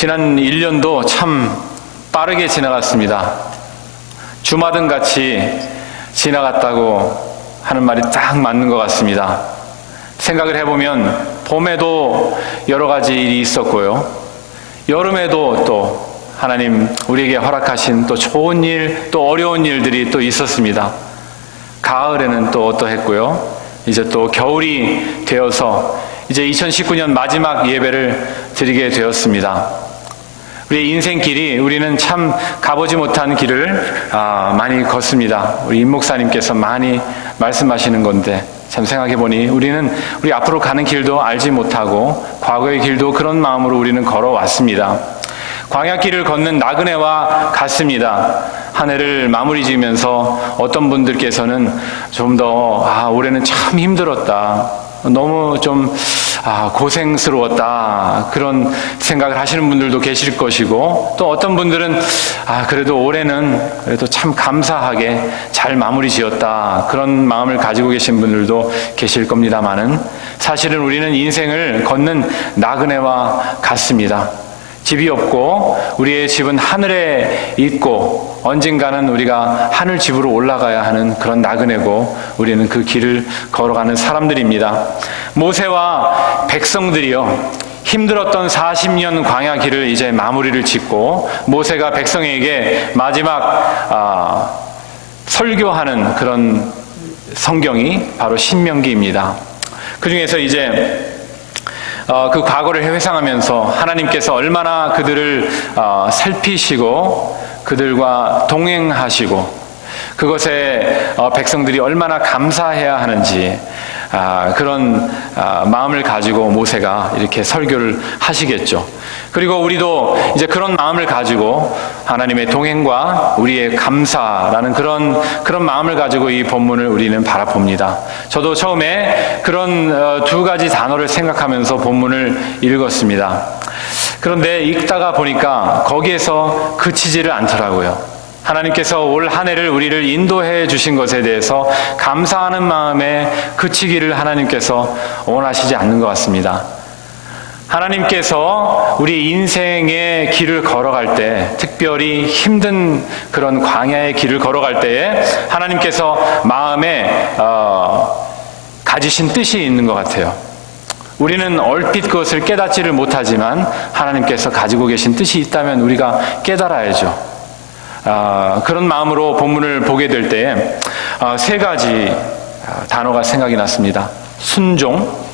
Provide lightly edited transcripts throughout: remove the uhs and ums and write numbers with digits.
지난 1년도 참 빠르게 지나갔습니다. 주마등 같이 지나갔다고 하는 말이 딱 맞는 것 같습니다. 생각을 해보면 봄에도 여러 가지 일이 있었고요. 여름에도 또 하나님 우리에게 허락하신 또 좋은 일, 또 어려운 일들이 또 있었습니다. 가을에는 또 어떠했고요. 이제 또 겨울이 되어서 이제 2019년 마지막 예배를 드리게 되었습니다. 우리의 인생길이 우리는 참 가보지 못한 길을 많이 걷습니다. 우리 임 목사님께서 많이 말씀하시는 건데 참 생각해보니 우리는 우리 앞으로 가는 길도 알지 못하고 과거의 길도 그런 마음으로 우리는 걸어왔습니다. 광야길을 걷는 나그네와 같습니다. 한 해를 마무리 지으면서 어떤 분들께서는 좀 더 올해는 참 힘들었다, 너무 좀 고생스러웠다, 그런 생각을 하시는 분들도 계실 것이고, 또 어떤 분들은 그래도 올해는 그래도 참 감사하게 잘 마무리 지었다, 그런 마음을 가지고 계신 분들도 계실 겁니다만은, 사실은 우리는 인생을 걷는 나그네와 같습니다. 집이 없고 우리의 집은 하늘에 있고 언젠가는 우리가 하늘 집으로 올라가야 하는 그런 나그네고, 우리는 그 길을 걸어가는 사람들입니다. 모세와 백성들이요, 힘들었던 40년 광야 길을 이제 마무리를 짓고 모세가 백성에게 마지막 설교하는 그런 성경이 바로 신명기입니다. 그 중에서 이제 그 과거를 회상하면서 하나님께서 얼마나 그들을 살피시고 그들과 동행하시고 그것에 백성들이 얼마나 감사해야 하는지 그런 마음을 가지고 모세가 이렇게 설교를 하시겠죠. 그리고 우리도 이제 그런 마음을 가지고 하나님의 동행과 우리의 감사라는 그런 마음을 가지고 이 본문을 우리는 바라봅니다. 저도 처음에 그런 두 가지 단어를 생각하면서 본문을 읽었습니다. 그런데 읽다가 보니까 거기에서 그치지를 않더라고요. 하나님께서 올 한 해를 우리를 인도해 주신 것에 대해서 감사하는 마음에 그치기를 하나님께서 원하시지 않는 것 같습니다. 하나님께서 우리 인생의 길을 걸어갈 때, 특별히 힘든 그런 광야의 길을 걸어갈 때에 하나님께서 마음에 가지신 뜻이 있는 것 같아요. 우리는 얼핏 그것을 깨닫지를 못하지만 하나님께서 가지고 계신 뜻이 있다면 우리가 깨달아야죠. 그런 마음으로 본문을 보게 될 때 세 가지 단어가 생각이 났습니다. 순종,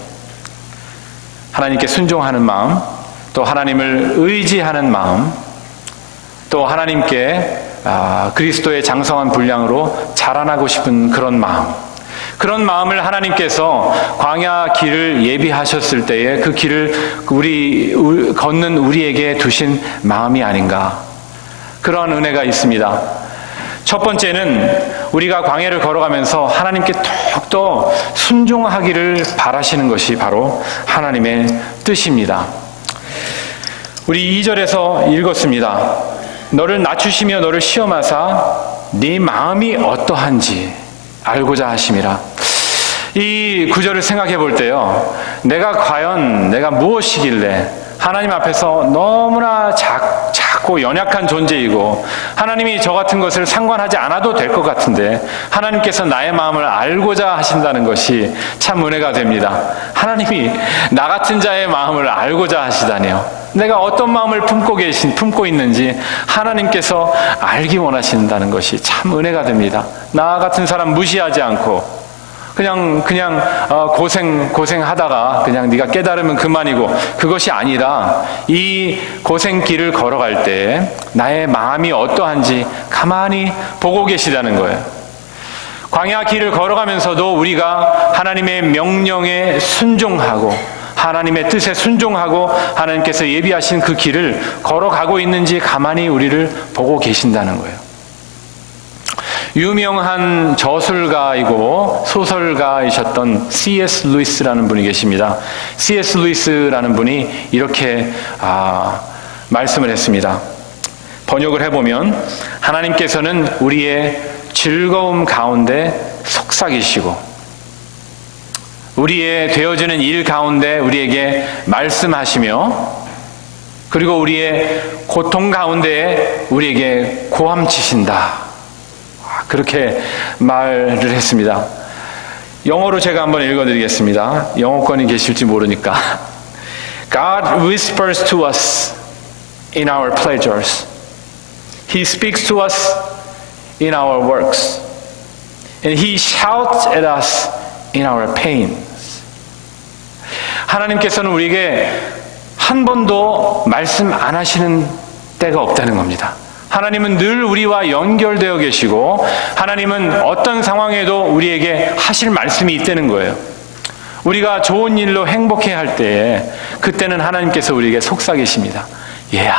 하나님께 순종하는 마음, 또 하나님을 의지하는 마음, 또 하나님께 그리스도의 장성한 분량으로 자라나고 싶은 그런 마음, 그런 마음을 하나님께서 광야 길을 예비하셨을 때에 그 길을 걷는 우리에게 두신 마음이 아닌가, 그런 은혜가 있습니다. 첫 번째는 우리가 광야를 걸어가면서 하나님께 더욱더 순종하기를 바라시는 것이 바로 하나님의 뜻입니다. 우리 2절에서 읽었습니다. 너를 낮추시며 너를 시험하사 네 마음이 어떠한지 알고자 하심이라. 이 구절을 생각해 볼 때요, 내가 무엇이길래 하나님 앞에서 너무나 작고 연약한 존재이고 하나님이 저 같은 것을 상관하지 않아도 될 것 같은데 하나님께서 나의 마음을 알고자 하신다는 것이 참 은혜가 됩니다. 하나님이 나 같은 자의 마음을 알고자 하시다니요. 내가 어떤 마음을 품고 있는지 하나님께서 알기 원하신다는 것이 참 은혜가 됩니다. 나 같은 사람 무시하지 않고 그냥 고생하다가 그냥 네가 깨달으면 그만이고, 그것이 아니라 이 고생길을 걸어갈 때 나의 마음이 어떠한지 가만히 보고 계시다는 거예요. 광야 길을 걸어가면서도 우리가 하나님의 명령에 순종하고 하나님의 뜻에 순종하고 하나님께서 예비하신 그 길을 걸어가고 있는지 가만히 우리를 보고 계신다는 거예요. 유명한 저술가이고 소설가이셨던 C.S. 루이스라는 분이 계십니다. C.S. 루이스라는 분이 이렇게 말씀을 했습니다. 번역을 해보면, 하나님께서는 우리의 즐거움 가운데 속삭이시고 우리의 되어지는 일 가운데 우리에게 말씀하시며 그리고 우리의 고통 가운데 우리에게 고함치신다. 그렇게 말을 했습니다. 영어로 제가 한번 읽어드리겠습니다. 영어권이 계실지 모르니까. God whispers to us in our pleasures. He speaks to us in our works. And He shouts at us in our pains. 하나님께서는 우리에게 한 번도 말씀 안 하시는 때가 없다는 겁니다. 하나님은 늘 우리와 연결되어 계시고 하나님은 어떤 상황에도 우리에게 하실 말씀이 있다는 거예요. 우리가 좋은 일로 행복해야 할 때에 그때는 하나님께서 우리에게 속삭이십니다. 얘야,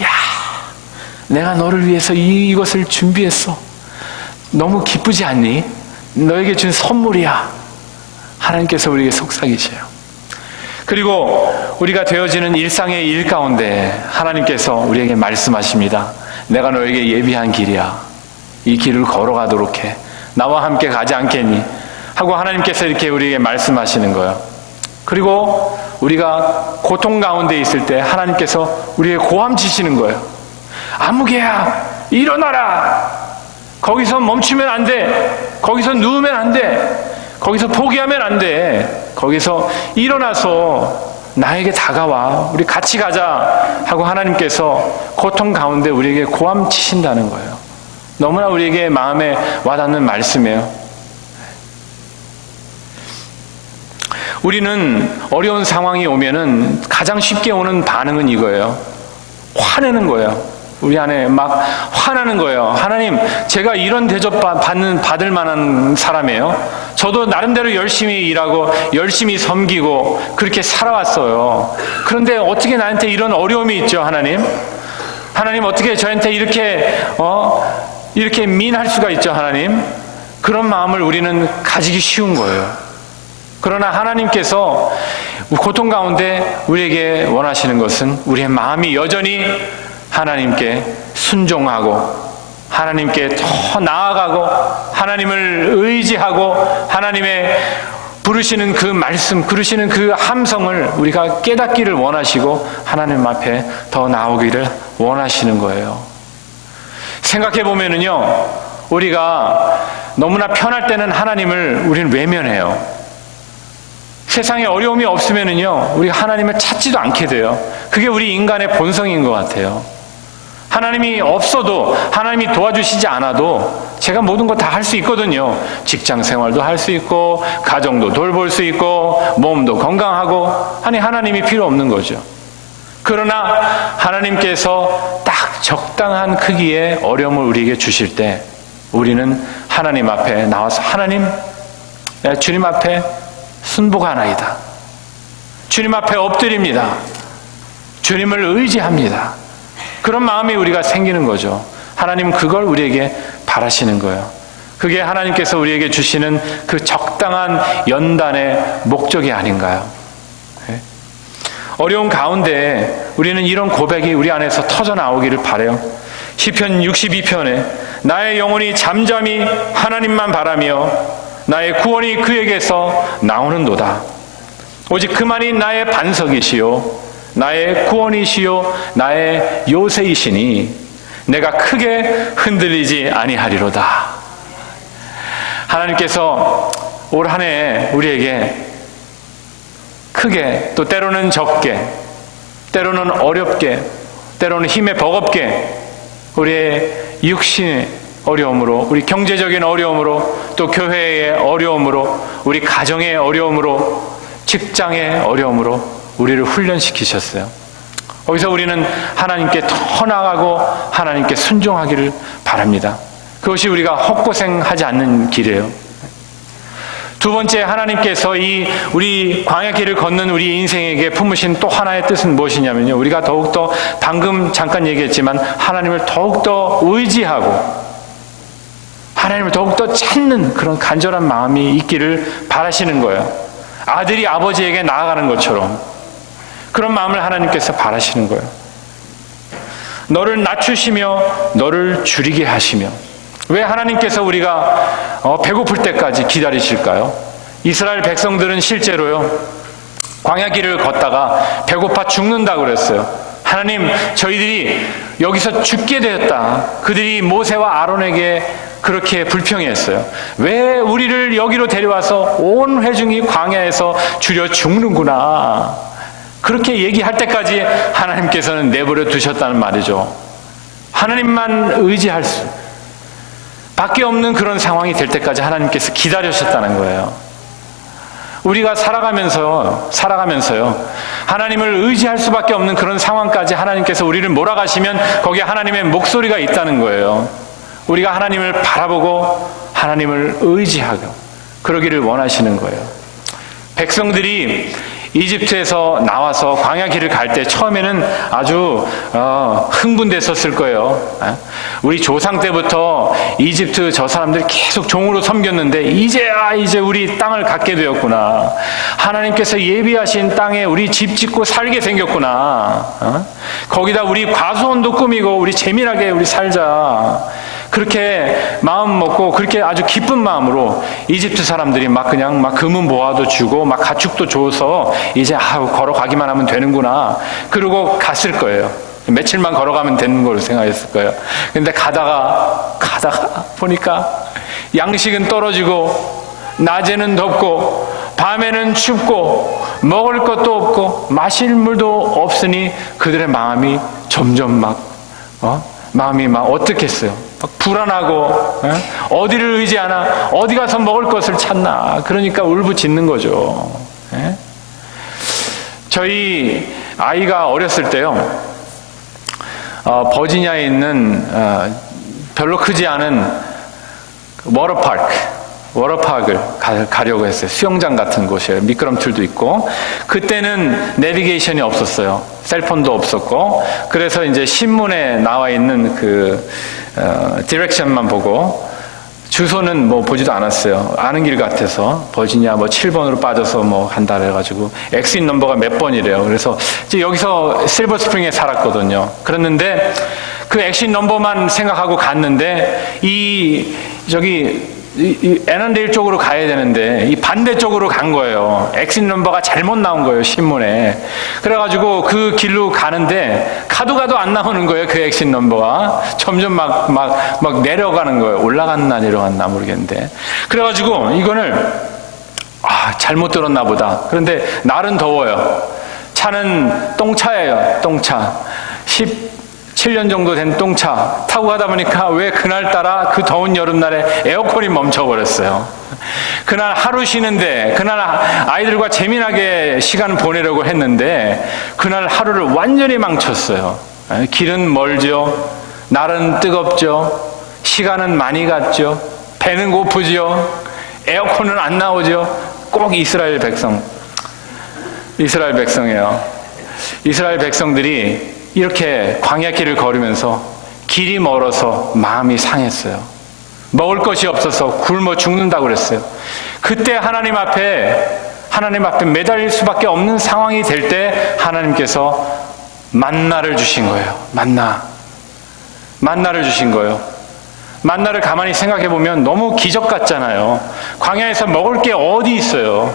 야, 내가 너를 위해서 이것을 준비했어. 너무 기쁘지 않니? 너에게 준 선물이야. 하나님께서 우리에게 속삭이셔요. 그리고 우리가 되어지는 일상의 일 가운데 하나님께서 우리에게 말씀하십니다. 내가 너에게 예비한 길이야. 이 길을 걸어가도록 해. 나와 함께 가지 않겠니? 하고 하나님께서 이렇게 우리에게 말씀하시는 거예요. 그리고 우리가 고통 가운데 있을 때 하나님께서 우리에게 고함치시는 거예요. 아무개야, 일어나라. 거기서 멈추면 안 돼. 거기서 누우면 안 돼. 거기서 포기하면 안 돼. 거기서 일어나서 나에게 다가와. 우리 같이 가자. 하고 하나님께서 고통 가운데 우리에게 고함치신다는 거예요. 너무나 우리에게 마음에 와닿는 말씀이에요. 우리는 어려운 상황이 오면은 가장 쉽게 오는 반응은 이거예요. 화내는 거예요. 우리 안에 막 화나는 거예요. 하나님, 제가 이런 대접 받을 만한 사람이에요. 저도 나름대로 열심히 일하고 열심히 섬기고 그렇게 살아왔어요. 그런데 어떻게 나한테 이런 어려움이 있죠, 하나님? 하나님, 어떻게 저한테 이렇게 민할 수가 있죠, 하나님? 그런 마음을 우리는 가지기 쉬운 거예요. 그러나 하나님께서 고통 가운데 우리에게 원하시는 것은 우리의 마음이 여전히 하나님께 순종하고 하나님께 더 나아가고 하나님을 의지하고 하나님의 부르시는 그 말씀, 부르시는 그 함성을 우리가 깨닫기를 원하시고 하나님 앞에 더 나오기를 원하시는 거예요. 생각해 보면은요, 우리가 너무나 편할 때는 하나님을 우리는 외면해요. 세상에 어려움이 없으면은요, 우리가 하나님을 찾지도 않게 돼요. 그게 우리 인간의 본성인 것 같아요. 하나님이 없어도, 하나님이 도와주시지 않아도 제가 모든 거 다 할 수 있거든요. 직장 생활도 할 수 있고, 가정도 돌볼 수 있고, 몸도 건강하고, 하나님이 필요 없는 거죠. 그러나 하나님께서 딱 적당한 크기의 어려움을 우리에게 주실 때 우리는 하나님 앞에 나와서 하나님, 주님 앞에 순복하나이다. 주님 앞에 엎드립니다. 주님을 의지합니다. 그런 마음이 우리가 생기는 거죠. 하나님은 그걸 우리에게 바라시는 거예요. 그게 하나님께서 우리에게 주시는 그 적당한 연단의 목적이 아닌가요? 어려운 가운데 우리는 이런 고백이 우리 안에서 터져 나오기를 바라요. 시편 62편에 나의 영혼이 잠잠히 하나님만 바라며 나의 구원이 그에게서 나오는도다. 오직 그만이 나의 반석이시요 나의 구원이시요 나의 요새이시니 내가 크게 흔들리지 아니하리로다. 하나님께서 올 한 해 우리에게 크게, 또 때로는 적게, 때로는 어렵게, 때로는 힘에 버겁게 우리의 육신의 어려움으로, 우리 경제적인 어려움으로, 또 교회의 어려움으로, 우리 가정의 어려움으로, 직장의 어려움으로 우리를 훈련시키셨어요. 거기서 우리는 하나님께 더 나아가고 하나님께 순종하기를 바랍니다. 그것이 우리가 헛고생하지 않는 길이에요. 두 번째, 하나님께서 우리 광야길을 걷는 우리 인생에게 품으신 또 하나의 뜻은 무엇이냐면요, 우리가 더욱더 방금 잠깐 얘기했지만 하나님을 더욱더 의지하고 하나님을 더욱더 찾는 그런 간절한 마음이 있기를 바라시는 거예요. 아들이 아버지에게 나아가는 것처럼 그런 마음을 하나님께서 바라시는 거예요. 너를 낮추시며 너를 줄이게 하시며. 왜 하나님께서 우리가 배고플 때까지 기다리실까요? 이스라엘 백성들은 실제로요, 광야길을 걷다가 배고파 죽는다고 그랬어요. 하나님, 저희들이 여기서 죽게 되었다. 그들이 모세와 아론에게 그렇게 불평했어요. 왜 우리를 여기로 데려와서 온 회중이 광야에서 주려 죽는구나. 그렇게 얘기할 때까지 하나님께서는 내버려 두셨다는 말이죠. 하나님만 의지할 수 밖에 없는 그런 상황이 될 때까지 하나님께서 기다리셨다는 거예요. 우리가 살아가면서요, 하나님을 의지할 수밖에 없는 그런 상황까지 하나님께서 우리를 몰아가시면 거기에 하나님의 목소리가 있다는 거예요. 우리가 하나님을 바라보고 하나님을 의지하고 그러기를 원하시는 거예요. 백성들이 이집트에서 나와서 광야 길을 갈 때 처음에는 아주 흥분됐었을 거예요. 우리 조상 때부터 이집트 저 사람들이 계속 종으로 섬겼는데 이제 우리 땅을 갖게 되었구나. 하나님께서 예비하신 땅에 우리 집 짓고 살게 생겼구나. 거기다 우리 과수원도 꾸미고 우리 재미나게 우리 살자. 그렇게 마음 먹고 그렇게 아주 기쁜 마음으로 이집트 사람들이 막 금은 보화도 주고 막 가축도 줘서 이제 걸어가기만 하면 되는구나. 그러고 갔을 거예요. 며칠만 걸어가면 되는 걸로 생각했을 거예요. 근데 가다가 보니까 양식은 떨어지고 낮에는 덥고 밤에는 춥고 먹을 것도 없고 마실 물도 없으니 그들의 마음이 점점 마음이 어떻겠어요? 막 불안하고 어디를 의지하나 어디 가서 먹을 것을 찾나 그러니까 울부짖는 거죠. 저희 아이가 어렸을 때요 버지니아에 있는 별로 크지 않은 워터파크를 가려고 했어요. 수영장 같은 곳이에요. 미끄럼틀도 있고 그때는 내비게이션이 없었어요. 셀폰도 없었고 그래서 이제 신문에 나와 있는 디렉션만 보고 주소는 보지도 않았어요. 아는 길 같아서 버지니아 7번으로 빠져서 한다 그래가지고 엑시트 넘버가 몇 번이래요. 그래서 이제 여기서 실버 스프링에 살았거든요. 그랬는데 그 엑시트 넘버만 생각하고 갔는데 이 애난데일 쪽으로 가야 되는데 이 반대쪽으로 간 거예요. 엑시트 넘버가 잘못 나온 거예요, 신문에. 그래가지고 그 길로 가는데 가도 안 나오는 거예요, 그 엑시트 넘버가. 점점 막 내려가는 거예요. 올라갔나 내려갔나 모르겠는데. 그래가지고 이거를 잘못 들었나 보다. 그런데 날은 더워요. 차는 똥차예요, 똥차. 17년 정도 된 똥차 타고 가다 보니까 왜 그날따라 그 더운 여름날에 에어컨이 멈춰버렸어요. 그날 하루 쉬는데 그날 아이들과 재미나게 시간을 보내려고 했는데 그날 하루를 완전히 망쳤어요. 길은 멀죠. 날은 뜨겁죠. 시간은 많이 갔죠. 배는 고프죠. 에어컨은 안 나오죠. 꼭 이스라엘 백성이에요. 이스라엘 백성들이 이렇게 광야길을 걸으면서 길이 멀어서 마음이 상했어요. 먹을 것이 없어서 굶어 죽는다고 그랬어요. 그때 하나님 앞에 매달릴 수밖에 없는 상황이 될 때 하나님께서 만나를 주신 거예요. 만나를 주신 거예요. 만나를 가만히 생각해 보면 너무 기적 같잖아요. 광야에서 먹을 게 어디 있어요?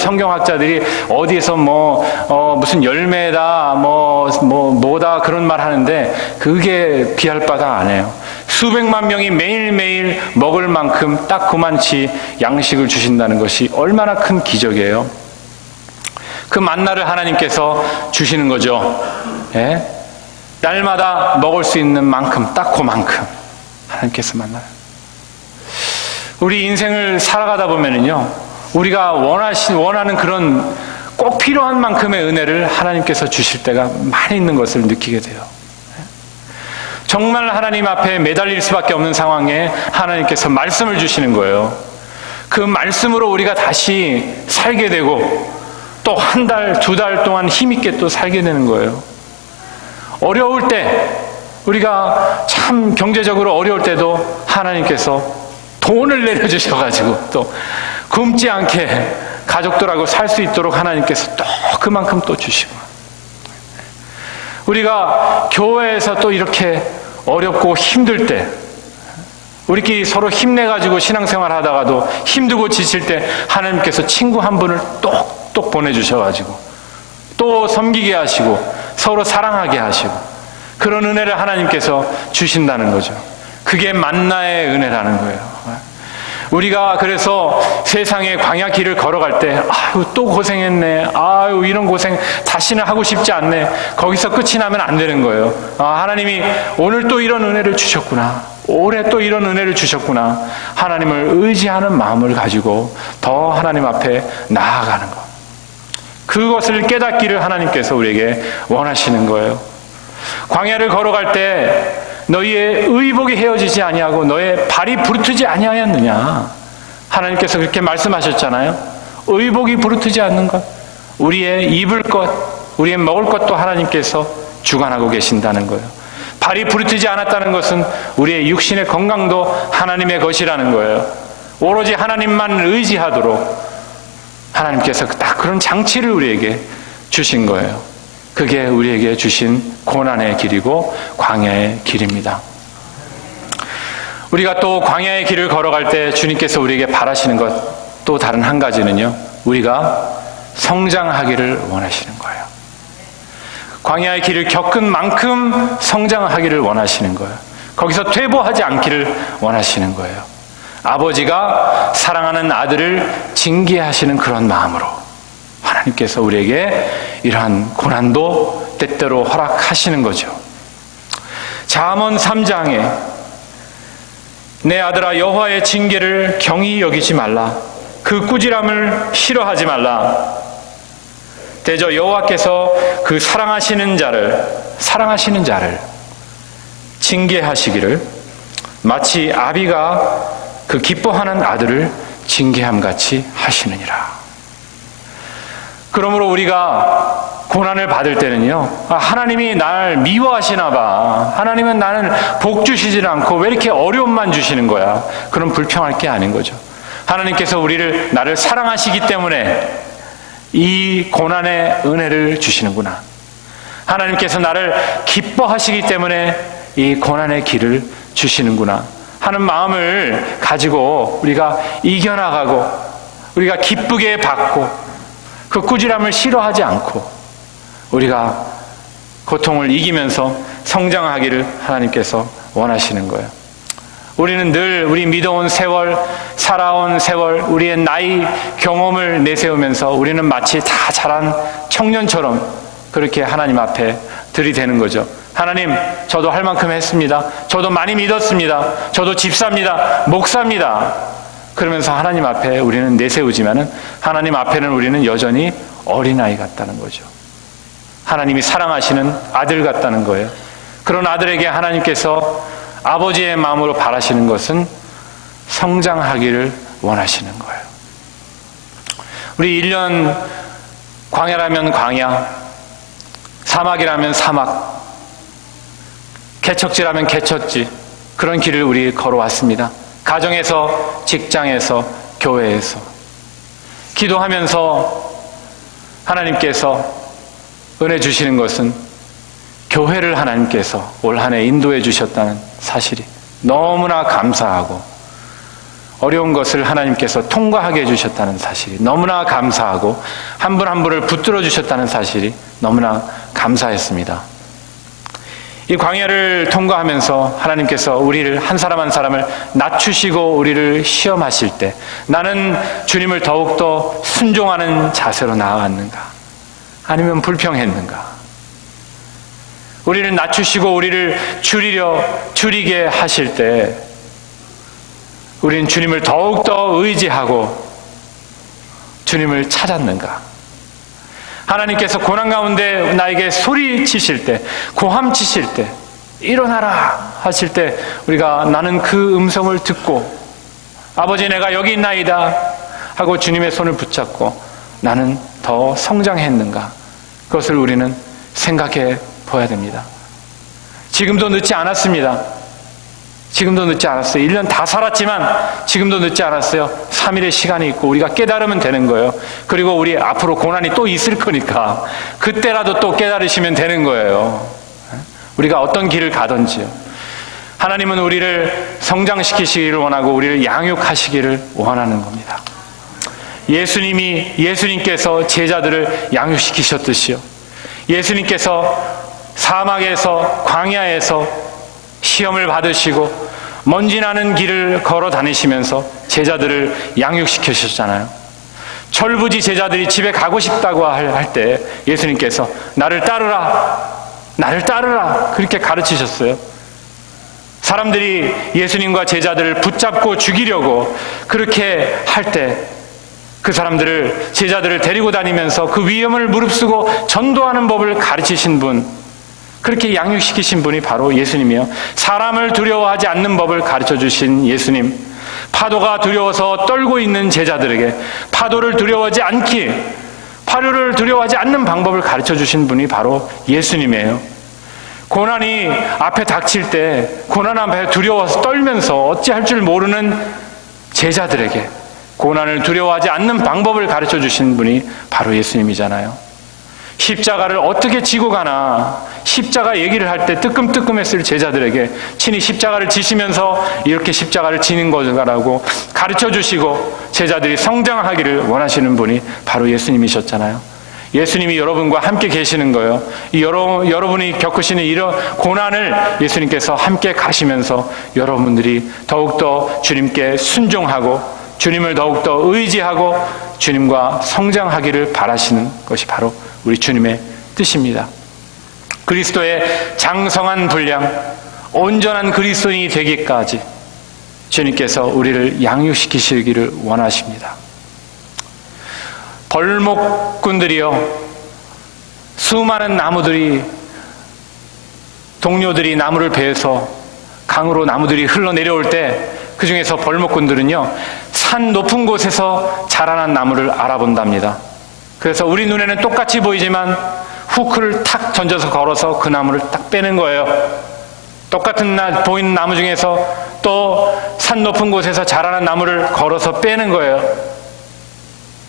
성경학자들이 어디에서 무슨 열매다, 뭐다, 그런 말 하는데, 그게 비할 바가 아니에요. 수백만 명이 매일매일 먹을 만큼 딱 그만치 양식을 주신다는 것이 얼마나 큰 기적이에요. 그 만나를 하나님께서 주시는 거죠. 예? 날마다 먹을 수 있는 만큼, 딱 그만큼. 하나님께서 만나요. 우리 인생을 살아가다 보면은요, 우리가 원하는 그런 꼭 필요한 만큼의 은혜를 하나님께서 주실 때가 많이 있는 것을 느끼게 돼요. 정말 하나님 앞에 매달릴 수밖에 없는 상황에 하나님께서 말씀을 주시는 거예요. 그 말씀으로 우리가 다시 살게 되고 또 한 달, 두 달 동안 힘있게 또 살게 되는 거예요. 어려울 때, 우리가 참 경제적으로 어려울 때도 하나님께서 돈을 내려주셔가지고 또 굶지 않게 가족들하고 살 수 있도록 하나님께서 또 그만큼 또 주시고, 우리가 교회에서 또 이렇게 어렵고 힘들 때, 우리끼리 서로 힘내가지고 신앙생활 하다가도 힘들고 지칠 때 하나님께서 친구 한 분을 또 뚝뚝 보내주셔가지고 또 섬기게 하시고 서로 사랑하게 하시고 그런 은혜를 하나님께서 주신다는 거죠. 그게 만나의 은혜라는 거예요. 우리가 그래서 세상의 광야 길을 걸어갈 때 아유 또 고생했네, 아유 이런 고생 다시는 하고 싶지 않네, 거기서 끝이 나면 안 되는 거예요. 하나님이 오늘 또 이런 은혜를 주셨구나, 올해 또 이런 은혜를 주셨구나, 하나님을 의지하는 마음을 가지고 더 하나님 앞에 나아가는 것, 그것을 깨닫기를 하나님께서 우리에게 원하시는 거예요. 광야를 걸어갈 때 너희의 의복이 헤어지지 아니하고 너의 발이 부르트지 아니하였느냐, 하나님께서 그렇게 말씀하셨잖아요. 의복이 부르트지 않는 것, 우리의 입을 것, 우리의 먹을 것도 하나님께서 주관하고 계신다는 거예요. 발이 부르트지 않았다는 것은 우리의 육신의 건강도 하나님의 것이라는 거예요. 오로지 하나님만 의지하도록 하나님께서 딱 그런 장치를 우리에게 주신 거예요. 그게 우리에게 주신 고난의 길이고 광야의 길입니다. 우리가 또 광야의 길을 걸어갈 때 주님께서 우리에게 바라시는 것 또 다른 한 가지는요, 우리가 성장하기를 원하시는 거예요. 광야의 길을 겪은 만큼 성장하기를 원하시는 거예요. 거기서 퇴보하지 않기를 원하시는 거예요. 아버지가 사랑하는 아들을 징계하시는 그런 마음으로 하나님께서 우리에게 이러한 고난도 때때로 허락하시는 거죠. 잠언 3장에 내 아들아 여호와의 징계를 경히 여기지 말라, 그 꾸지람을 싫어하지 말라. 대저 여호와께서 그 사랑하시는 자를 징계하시기를 마치 아비가 그 기뻐하는 아들을 징계함같이 하시느니라. 그러므로 우리가 고난을 받을 때는요, 하나님이 날 미워하시나 봐, 하나님은 나는 복 주시지 않고 왜 이렇게 어려움만 주시는 거야, 그럼 불평할 게 아닌 거죠. 하나님께서 나를 사랑하시기 때문에 이 고난의 은혜를 주시는구나, 하나님께서 나를 기뻐하시기 때문에 이 고난의 길을 주시는구나 하는 마음을 가지고 우리가 이겨나가고 우리가 기쁘게 받고 그 꾸지람을 싫어하지 않고 우리가 고통을 이기면서 성장하기를 하나님께서 원하시는 거예요. 우리는 늘 우리 믿어온 세월, 살아온 세월, 우리의 나이, 경험을 내세우면서 우리는 마치 다 자란 청년처럼 그렇게 하나님 앞에 들이대는 거죠. 하나님, 저도 할 만큼 했습니다. 저도 많이 믿었습니다. 저도 집사입니다. 목사입니다. 그러면서 하나님 앞에 우리는 내세우지만은 하나님 앞에는 우리는 여전히 어린아이 같다는 거죠. 하나님이 사랑하시는 아들 같다는 거예요. 그런 아들에게 하나님께서 아버지의 마음으로 바라시는 것은 성장하기를 원하시는 거예요. 우리 1년 광야라면 광야, 사막이라면 사막, 개척지라면 개척지, 그런 길을 우리 걸어왔습니다. 가정에서, 직장에서, 교회에서 기도하면서 하나님께서 은혜 주시는 것은 교회를 하나님께서 올 한 해 인도해 주셨다는 사실이 너무나 감사하고, 어려운 것을 하나님께서 통과하게 해주셨다는 사실이 너무나 감사하고, 한 분 한 분을 붙들어 주셨다는 사실이 너무나 감사했습니다. 이 광야를 통과하면서 하나님께서 우리를 한 사람 한 사람을 낮추시고 우리를 시험하실 때 나는 주님을 더욱더 순종하는 자세로 나아갔는가, 아니면 불평했는가? 우리를 낮추시고 우리를 줄이게 하실 때 우리는 주님을 더욱더 의지하고 주님을 찾았는가? 하나님께서 고난 가운데 나에게 소리치실 때, 고함치실 때, 일어나라 하실 때 우리가 나는 그 음성을 듣고 아버지 내가 여기 있나이다 하고 주님의 손을 붙잡고 나는 더 성장했는가? 그것을 우리는 생각해 보아야 됩니다. 지금도 늦지 않았습니다. 지금도 늦지 않았어요. 1년 다 살았지만 지금도 늦지 않았어요. 3일의 시간이 있고 우리가 깨달으면 되는 거예요. 그리고 우리 앞으로 고난이 또 있을 거니까 그때라도 또 깨달으시면 되는 거예요. 우리가 어떤 길을 가든지요. 하나님은 우리를 성장시키시기를 원하고 우리를 양육하시기를 원하는 겁니다. 예수님께서 제자들을 양육시키셨듯이요. 예수님께서 사막에서 광야에서 시험을 받으시고 먼지 나는 길을 걸어 다니시면서 제자들을 양육시키셨잖아요. 철부지 제자들이 집에 가고 싶다고 할 때 예수님께서 나를 따르라 그렇게 가르치셨어요. 사람들이 예수님과 제자들을 붙잡고 죽이려고 그렇게 할 때 그 제자들을 데리고 다니면서 그 위험을 무릅쓰고 전도하는 법을 가르치신 분, 그렇게 양육시키신 분이 바로 예수님이에요. 사람을 두려워하지 않는 법을 가르쳐 주신 예수님, 파도가 두려워서 떨고 있는 제자들에게 파도를 두려워하지 않는 방법을 가르쳐 주신 분이 바로 예수님이에요. 고난이 앞에 닥칠 때 고난 앞에 두려워서 떨면서 어찌할 줄 모르는 제자들에게 고난을 두려워하지 않는 방법을 가르쳐 주신 분이 바로 예수님이잖아요. 십자가를 어떻게 지고 가나, 십자가 얘기를 할 때 뜨끔뜨끔했을 제자들에게 친히 십자가를 지시면서 이렇게 십자가를 지는 거라고 가르쳐 주시고 제자들이 성장하기를 원하시는 분이 바로 예수님이셨잖아요. 예수님이 여러분과 함께 계시는 거예요. 여러분이 겪으시는 이런 고난을 예수님께서 함께 가시면서 여러분들이 더욱더 주님께 순종하고 주님을 더욱더 의지하고 주님과 성장하기를 바라시는 것이 바로 우리 주님의 뜻입니다. 그리스도의 장성한 분량, 온전한 그리스도인이 되기까지 주님께서 우리를 양육시키시기를 원하십니다. 벌목꾼들이요, 수많은 동료들이 나무를 베어서 강으로 나무들이 흘러내려올 때 그 중에서 벌목꾼들은요, 산 높은 곳에서 자라난 나무를 알아본답니다. 그래서 우리 눈에는 똑같이 보이지만 후크를 탁 던져서 걸어서 그 나무를 딱 빼는 거예요. 똑같은 보이는 나무 중에서 또 산 높은 곳에서 자라는 나무를 걸어서 빼는 거예요.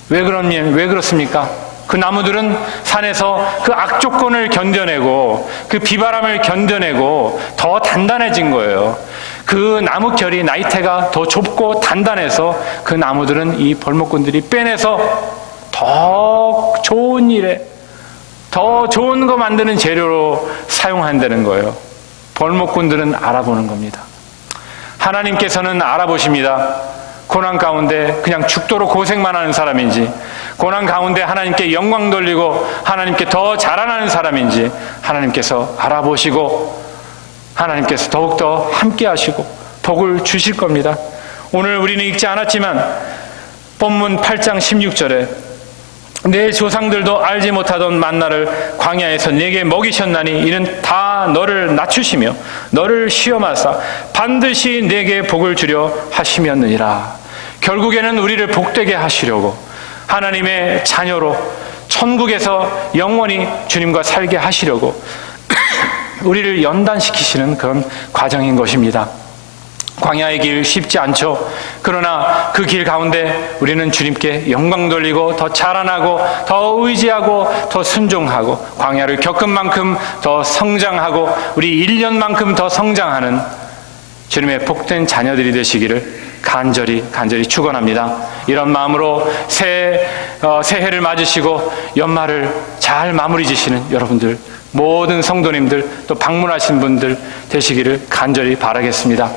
왜 그렇습니까? 그 나무들은 산에서 그 악조건을 견뎌내고 그 비바람을 견뎌내고 더 단단해진 거예요. 그 나무 결이 나이테가 더 좁고 단단해서 그 나무들은 이 벌목꾼들이 빼내서 더 좋은 일에, 더 좋은 거 만드는 재료로 사용한다는 거예요. 벌목꾼들은 알아보는 겁니다. 하나님께서는 알아보십니다. 고난 가운데 그냥 죽도록 고생만 하는 사람인지, 고난 가운데 하나님께 영광 돌리고 하나님께 더 자라나는 사람인지 하나님께서 알아보시고 하나님께서 더욱더 함께 하시고 복을 주실 겁니다. 오늘 우리는 읽지 않았지만 본문 8장 16절에 내 조상들도 알지 못하던 만나를 광야에서 내게 먹이셨나니 이는 다 너를 낮추시며 너를 시험하사 반드시 내게 복을 주려 하심이었느니라. 결국에는 우리를 복되게 하시려고 하나님의 자녀로 천국에서 영원히 주님과 살게 하시려고 우리를 연단시키시는 그런 과정인 것입니다. 광야의 길 쉽지 않죠. 그러나 그 길 가운데 우리는 주님께 영광 돌리고 더 자라나고 더 의지하고 더 순종하고 광야를 겪은 만큼 더 성장하고 우리 1년만큼 더 성장하는 주님의 복된 자녀들이 되시기를 간절히 축원합니다. 이런 마음으로 새해를 맞으시고 연말을 잘 마무리 지시는 여러분들, 모든 성도님들, 또 방문하신 분들 되시기를 간절히 바라겠습니다.